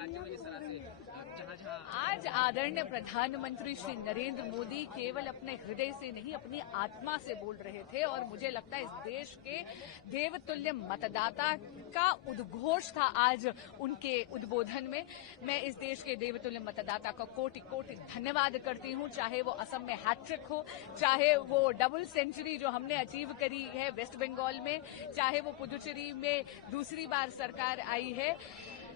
राज्यों में जिस तरह से जहां आज आदरणीय प्रधानमंत्री श्री नरेंद्र मोदी केवल अपने हृदय से नहीं अपनी आत्मा से बोल रहे थे और मुझे लगता है इस देश के देवतुल्य मतदाता का उद्घोष था आज उनके उद्बोधन में। मैं इस देश के देवतुल्य मतदाता का कोटि कोटि धन्यवाद करती हूं, चाहे वो असम में हैट्रिक हो, चाहे वो डबल सेंचुरी जो हमने अचीव करी है वेस्ट बंगाल में, चाहे वो पुदुचेरी में दूसरी बार सरकार आई है।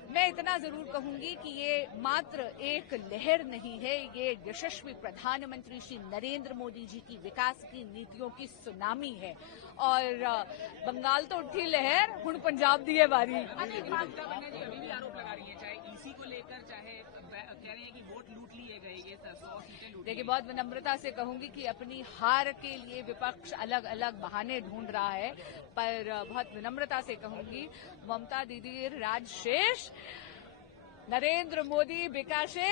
मैं इतना जरूर कहूंगी कि ये मात्र एक लहर नहीं है, ये यशस्वी प्रधानमंत्री श्री नरेंद्र मोदी जी की विकास की नीतियों की सुनामी है। और बंगाल तो उठी लहर, हुण पंजाब दी है बारी। अभी भी आरोप लगा रही है, चाहे ईसी को लेकर, चाहे कह रहे हैं कि वोट लूट लिए गए, 100 सीटें लूट। देखिए, बहुत विनम्रता से कहूंगी कि अपनी हार के लिए विपक्ष अलग अलग बहाने ढूंढ रहा है, पर बहुत विनम्रता से कहूंगी ममता दीदी राज शेष, नरेंद्र मोदी विकासे,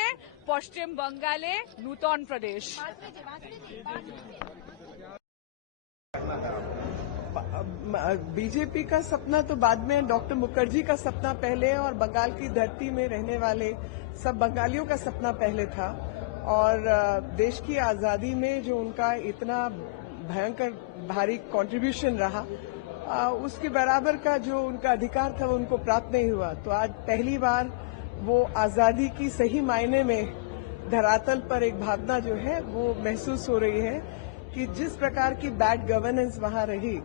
पश्चिम बंगाले नूतन प्रदेश। बीजेपी का सपना तो बाद में, डॉक्टर मुखर्जी का सपना पहले, और बंगाल की धरती में रहने वाले सब बंगालियों का सपना पहले था। और देश की आजादी में जो उनका इतना भयंकर भारी कंट्रीब्यूशन रहा, उसके बराबर का जो उनका अधिकार था वो उनको प्राप्त नहीं हुआ। तो आज पहली बार वो आजादी की सही मायने में धरातल पर एक भावना जो है वो महसूस हो रही है कि जिस प्रकार की बैड गवर्नेंस वहां रही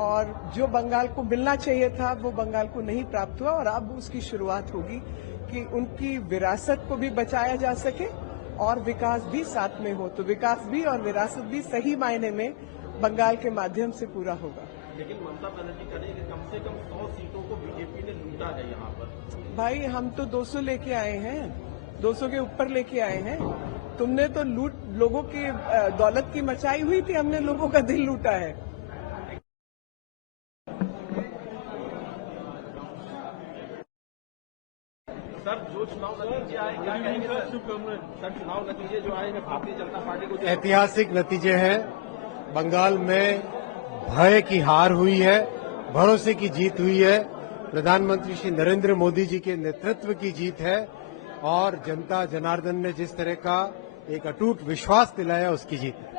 और जो बंगाल को मिलना चाहिए था वो बंगाल को नहीं प्राप्त हुआ, और अब उसकी शुरुआत होगी कि उनकी विरासत को भी बचाया जा सके और विकास भी साथ में हो। तो विकास भी और विरासत भी सही मायने में बंगाल के माध्यम से पूरा होगा। लेकिन ममता बनर्जी कह रही है कि कम से कम 100 सीटों को बीजेपी ने लूटा है यहाँ पर। भाई, हम तो 200 लेके आए हैं, 200 के ऊपर लेके आए हैं। तुमने तो लूट, लोगों की दौलत की मचाई हुई थी, हमने लोगों का दिल लूटा है। सर, जो चुनाव नतीजे आए क्या कहेंगे सर? चुनाव नतीजे जो आए हैं भारतीय जनता पार्टी को ऐतिहासिक नतीजे हैं। बंगाल में भय की हार हुई है, भरोसे की जीत हुई है, प्रधानमंत्री श्री नरेंद्र मोदी जी के नेतृत्व की जीत है, और जनता जनार्दन ने जिस तरह का एक अटूट विश्वास दिलाया उसकी जीत है।